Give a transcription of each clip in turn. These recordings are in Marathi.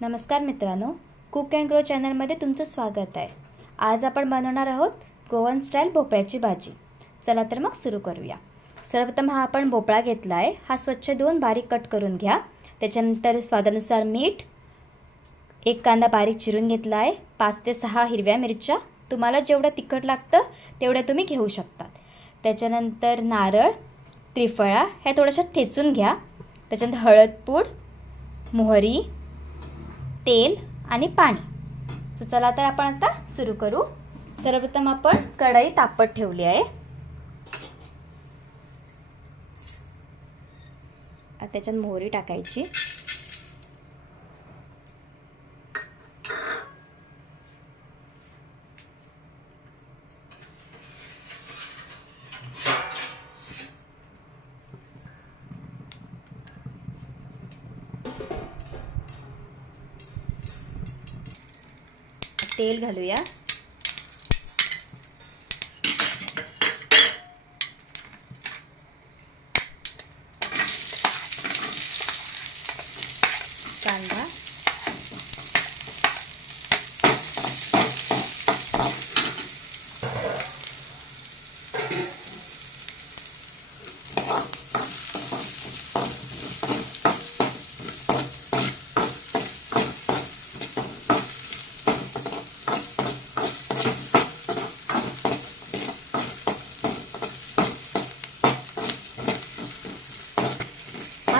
नमस्कार मित्रांनो, कुक अँड ग्रो चॅनलमध्ये तुमचं स्वागत आहे। आज आपण बनवणार आहोत गोवन स्टाईल भोपळ्याची भाजी। चला तर मग सुरू करूया। सर्वप्रथम हा आपण भोपळा घेतला आहे, हा स्वच्छ धुवून बारीक कट करून घ्या। त्याच्यानंतर स्वादानुसार मीठ, एक कांदा बारीक चिरून घेतला आहे, 5 ते 6 हिरव्या मिरच्या, तुम्हाला जेवढं तिखट लागतं तेवढ्या तुम्ही घेऊ शकता। त्याच्यानंतर नारळ, त्रिफळा हे थोडंसं ठेचून घ्या। त्याच्यानंतर हळद पूड, मोहरी, तेल आणि पाणी। चला तर आपण आता सुरू करू। सर्वप्रथम आपण कढई तापत ठेवली आहे। आता त्याच्यात मोहरी टाकायची, तेल घालूया, कांदा,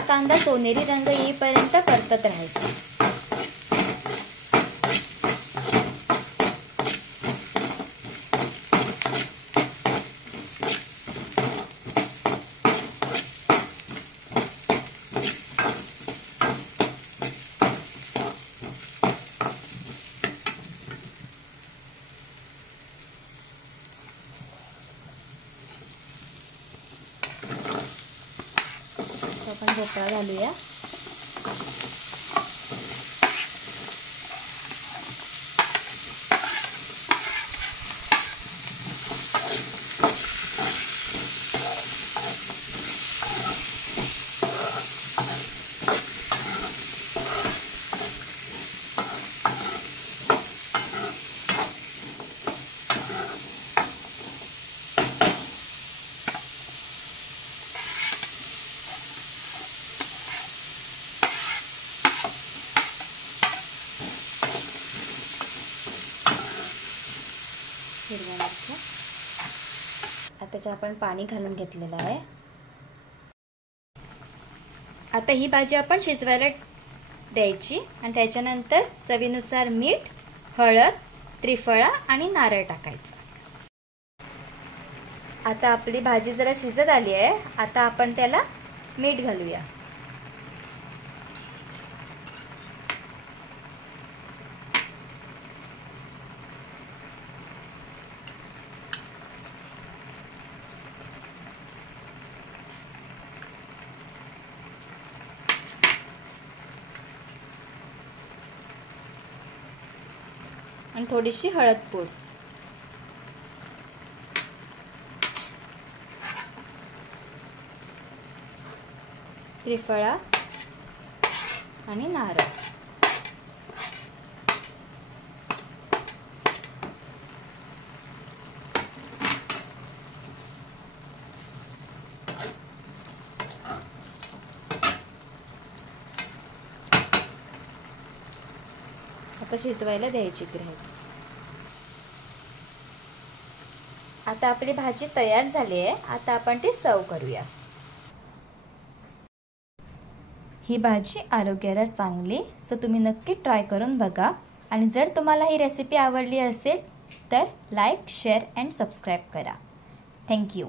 कांदा सोनेरी रंग येईपर्यंत परतत राहायचा। आपण भोपळा घालूया, हिरव्या मिरच्या। आता त्याच्यात आपण पाणी घालून घेतलेलं आहे। आता ही भाजी आपण शिजवायला द्यायची आणि त्याच्यानंतर चवीनुसार मीठ, हळद, त्रिफळा आणि नारळ टाकायचं। आता आपली भाजी जरा शिजत आली आहे, आता आपण त्याला मीठ घालूया। आणि थोडीशी हळद पूड, त्रिफळा आणि नारळ। आता शिजवायला द्यायची ग्रेव्ही। आता आपली भाजी तयार झाली आहे, आता आपण ती सर्व करूया। ही भाजी आरोग्याला चांगली, सो तुम्ही नक्की ट्राय करून बघा। आणि जर तुम्हाला ही रेसिपी आवडली असेल तर लाईक, शेअर अँड सबस्क्राईब करा। थँक्यू।